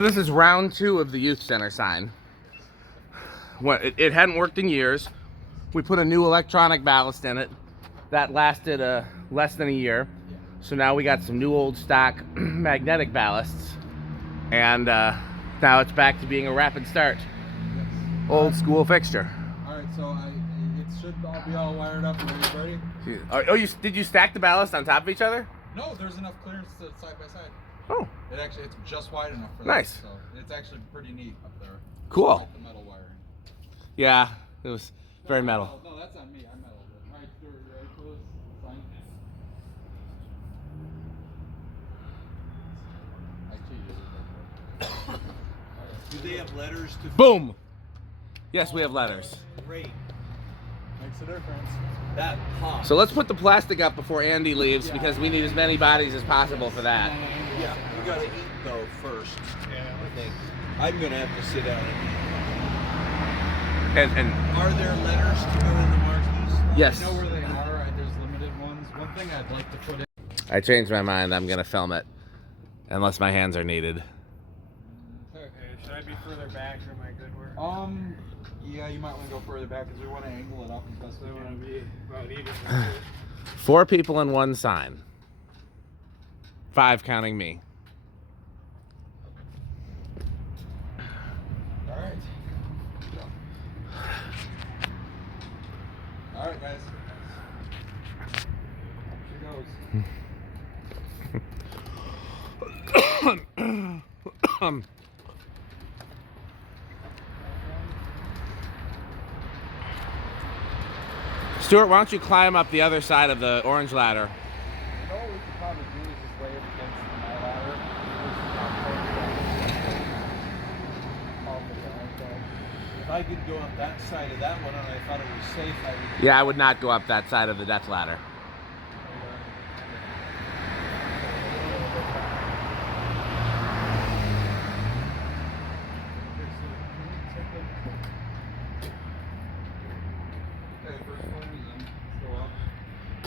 This is round 2 of the youth center sign. It hadn't worked in years. We put a new electronic ballast in it. That lasted less than a year. So now we got some new old stock magnetic ballasts. And now it's back to being a rapid start. Old school fixture. Alright, so it should all be all wired up and ready. Oh, did you stack the ballast on top of each other? No, there's enough clearance to side by side. Oh. It's just wide enough for nice. that. So it's actually pretty neat up there. Cool. Like the metal wiring. Yeah, it was very metal. No, that's on me. I metal it. Alright, Stuart, you ready for this? Sign. Do they have letters to? Boom! Yes, we have letters. Great. Makes a difference. That pops. So let's put the plastic up before Andy leaves because we need as many bodies as possible for that. Yeah, we gotta eat though first. Yeah, I think. I'm gonna have to sit down and eat. And Are there letters to go in the marquees? yes. I know where they are. There's limited ones. One thing I'd like to put in. I changed my mind. I'm gonna film it, unless my hands are needed. Okay, should I be further back or am I good where? Yeah, you might want to go further back because we want to angle it up as best we I want can. to be about even. 4 people in 1 sign. 5 counting me. Alright. Alright, guys. Here goes. Stuart, why don't you climb up the other side of the orange ladder? You know what we could probably do is just lay it against my ladder. If I could go up that side of that one and I thought it was safe, I would. Yeah, I would not go up that side of the death ladder.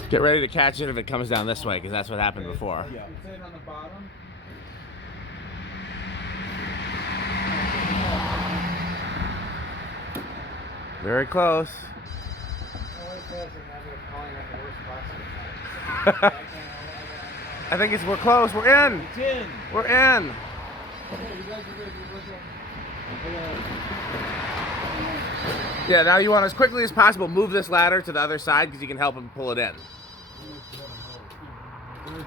Get ready to catch it if it comes down this way, because that's what happened before. Yeah. It's in on the bottom. Very close. I think we're close. We're in. It's in. We're in. Yeah, now you want as quickly as possible move this ladder to the other side because you can help him pull it in.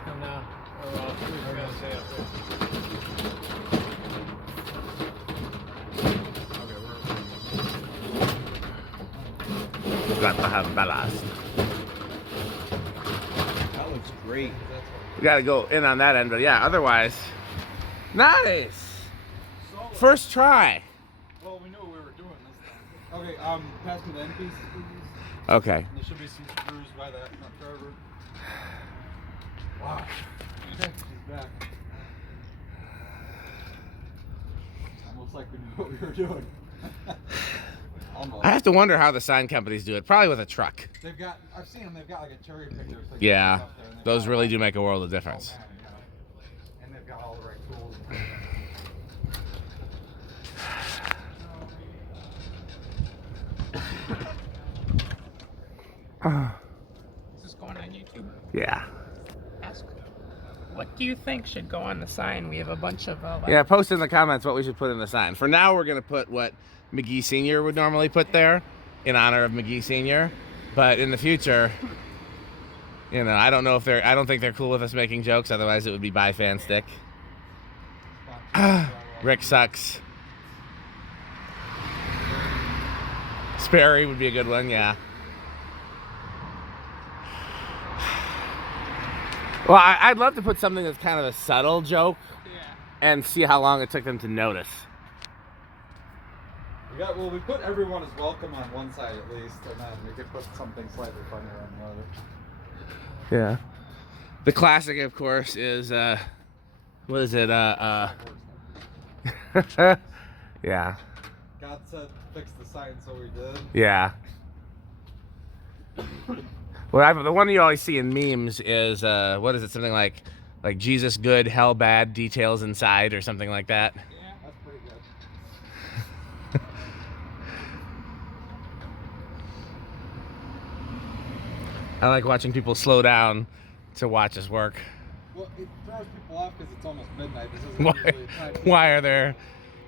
Come now. We're gonna say up Got to have ballast. That looks great. We got to go in on that end, but yeah, otherwise, nice. First try. Well, we knew what we were doing this time. Okay, pass me the end pieces, please. Okay. There should be some screws by that front driver. Wow. Okay, he's back. Almost like we knew what we were doing. Almost. I have to wonder how the sign companies do it. Probably with a truck. They've got, I've seen them, they've got like a cherry picker. So Yeah, those really do make a world of difference. And they've got all the right tools. This is going on YouTube. Yeah. Ask, what do you think should go on the sign? We have a bunch of. Yeah, post in the comments what we should put in the sign. For now, we're going to put what McGee Sr. would normally put there in honor of McGee Sr. But in the future, you know, I don't know if I don't think they're cool with us making jokes. Otherwise, it would be by FanStick. Rick sucks. Sperry would be a good one, yeah. Well, I'd love to put something that's kind of a subtle joke and see how long it took them to notice. We put everyone as welcome on one side at least, and then we could put something slightly funnier on the other. Yeah. The classic, of course, is what is it? Yeah. God said fix the sign, so we did. Yeah. Well, the one you always see in memes is what is it? Something like Jesus good, hell bad, details inside, or something like that. Yeah. I like watching people slow down to watch us work. Well, it throws people off because it's almost midnight. This isn't Why, usually a time. why are there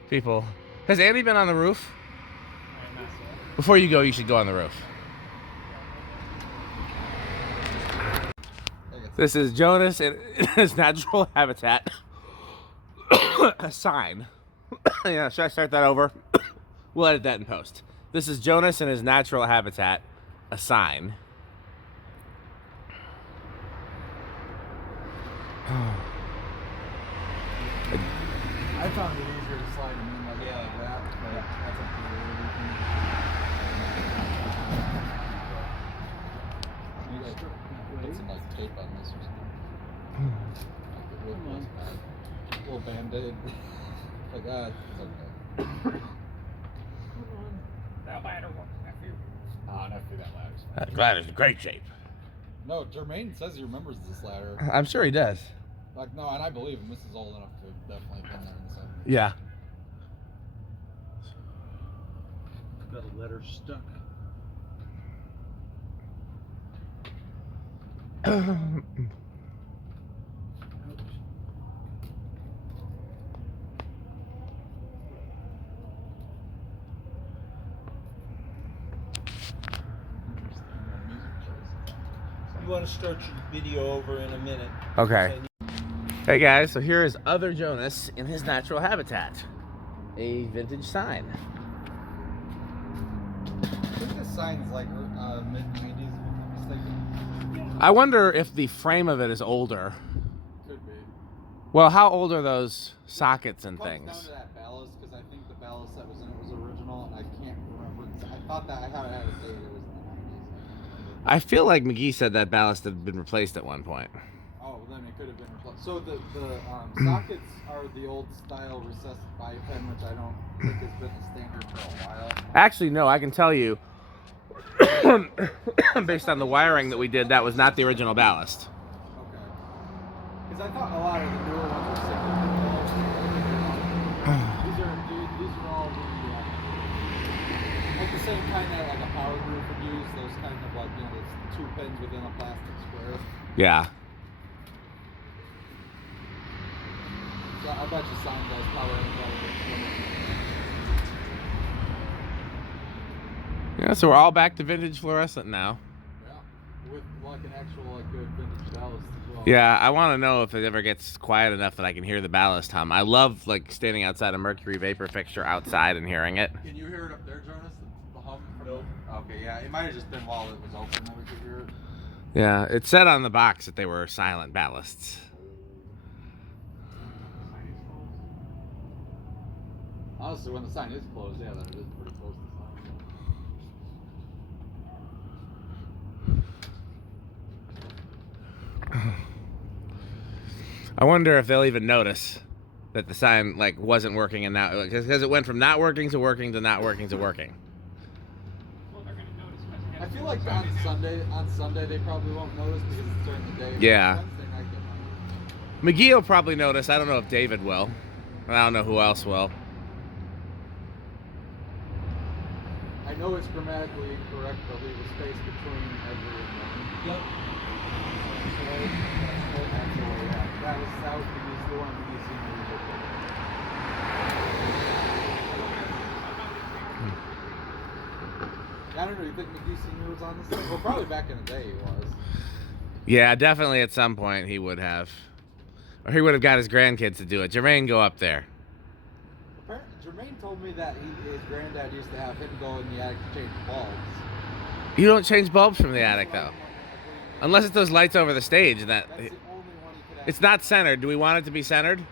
people? Has Andy been on the roof? Before you go, you should go on the roof. This is Jonas in his natural habitat. A sign. Yeah, should I start that over? We'll edit that in post. This is Jonas in his natural habitat. A sign. I found it easier to slide them in like that, but that's up to you. You guys put some like tape on this or something. Like a little band-aid. Like that. It's okay. That ladder works, nephew. Not through that ladder. That ladder's in great shape. No, Jermaine says he remembers this ladder. I'm sure he does. Like, no, and I believe him. This is old enough to have definitely been there in the 70s. Yeah. Got a letter stuck. You want to start your video over in a minute. Okay. Hey guys, so here is other Jonas in his natural habitat. A vintage sign. I think this sign's like mid-90s, if I'm not mistaken. I wonder if the frame of it is older. Could be. Well, how old are those sockets and It comes things? down to that ballast, because I think the ballast that was in it was original, and I can't remember. I thought it had a date. It was in the 90s. I feel like McGee said that ballast had been replaced at one point. Oh, then it could have been replaced. So the sockets are the old style recessed bipin, which I don't think has been the standard for a while. Actually, no, I can tell you, based on the wiring that we did, that was not the original ballast. Okay. Because I thought a lot of the newer ones were single pin. These are all like the same kind that like a power group would use. Those kind of like, you know, those 2 pins within a plastic square. Yeah. So I bet you sign does power in Yeah, so we're all back to vintage fluorescent now. Yeah. With like an actual like good vintage ballast as well. Yeah, I want to know if it ever gets quiet enough that I can hear the ballast hum. I love like standing outside a mercury vapor fixture outside and hearing it. Can you hear it up there, Jonas? The hum? No. Okay, yeah. It might have just been while it was open that we could hear it. Yeah, it said on the box that they were silent ballasts. Honestly, when the sign is closed, yeah, then it is pretty close to the sign. I wonder if they'll even notice that the sign like wasn't working and now because it went from not working to working to not working to working. Well, they're gonna notice. I feel like on Sunday they probably won't notice because it's during the day. Yeah. Wednesday night they might. McGee will probably notice. I don't know if David will. And I don't know who else will. I know it's grammatically incorrect to leave a space between every and one. Yep. Actually, yeah. That was the one we used I don't know, you think McGee Sr. was on this thing? Well, probably back in the day he was. Yeah, definitely at some point he would have. Or he would have got his grandkids to do it. Jermaine, go up there. Apparently, Jermaine told me that his granddad used to have him go in the attic to change bulbs. You don't change bulbs from the attic though. Unless it's those lights over the stage. That's the only one he could have. It's not centered. Do we want it to be centered?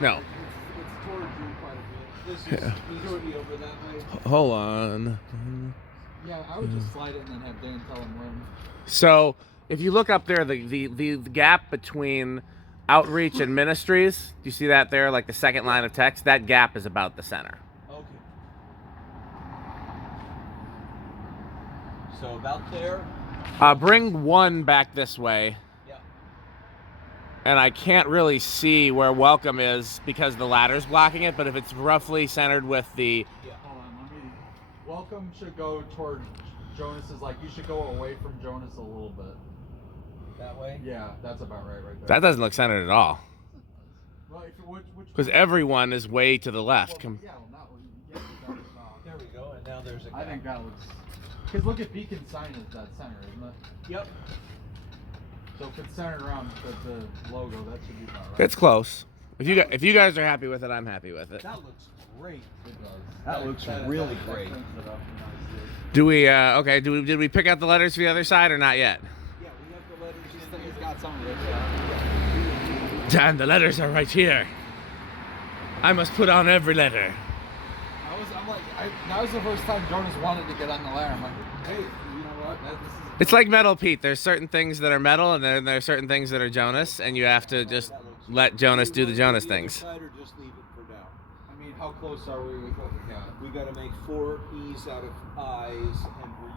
No. It's towards you quite a bit. This is majority over that way. Hold on. Yeah, I would just slide it and then have Dan tell him when. So if you look up there, the gap between outreach and ministries, do you see that there, like the second line of text? That gap is about the center. Okay. So about there. Bring one back this way. Yeah. And I can't really see where welcome is because the ladder's blocking it, but if it's roughly centered with the... Yeah, hold on, let me... Welcome should go toward Jonas is like, you should go away from Jonas a little bit. That way? Yeah, that's about right there. That doesn't look centered at all. Well, if, which Because everyone is way to the left. well, yeah, well, not, yeah, There we go, and now there's a I gap. think that looks. Because look at Beacon sign is that center, isn't it? Yep. So if it's centered around the logo, that should be about right. It's close. If you guys are happy with it, I'm happy with it. That looks great. It does. That looks really great. cleans it up nicely. Do we? Okay. Did we pick out the letters for the other side or not yet? Yeah, we have the letters in He's there. got some of it. Dan, the letters are right here. I must put on every letter. I'm like, that was the first time Jonas wanted to get on the ladder. I'm like, hey, you know what? This is. It's like metal, Pete. There's certain things that are metal, and then there's certain things that are Jonas, and you have to just let Jonas do the Jonas things. Side or just leave it for now. I mean, how close are we with what we got? We got to make 4 E's out of I's, and we're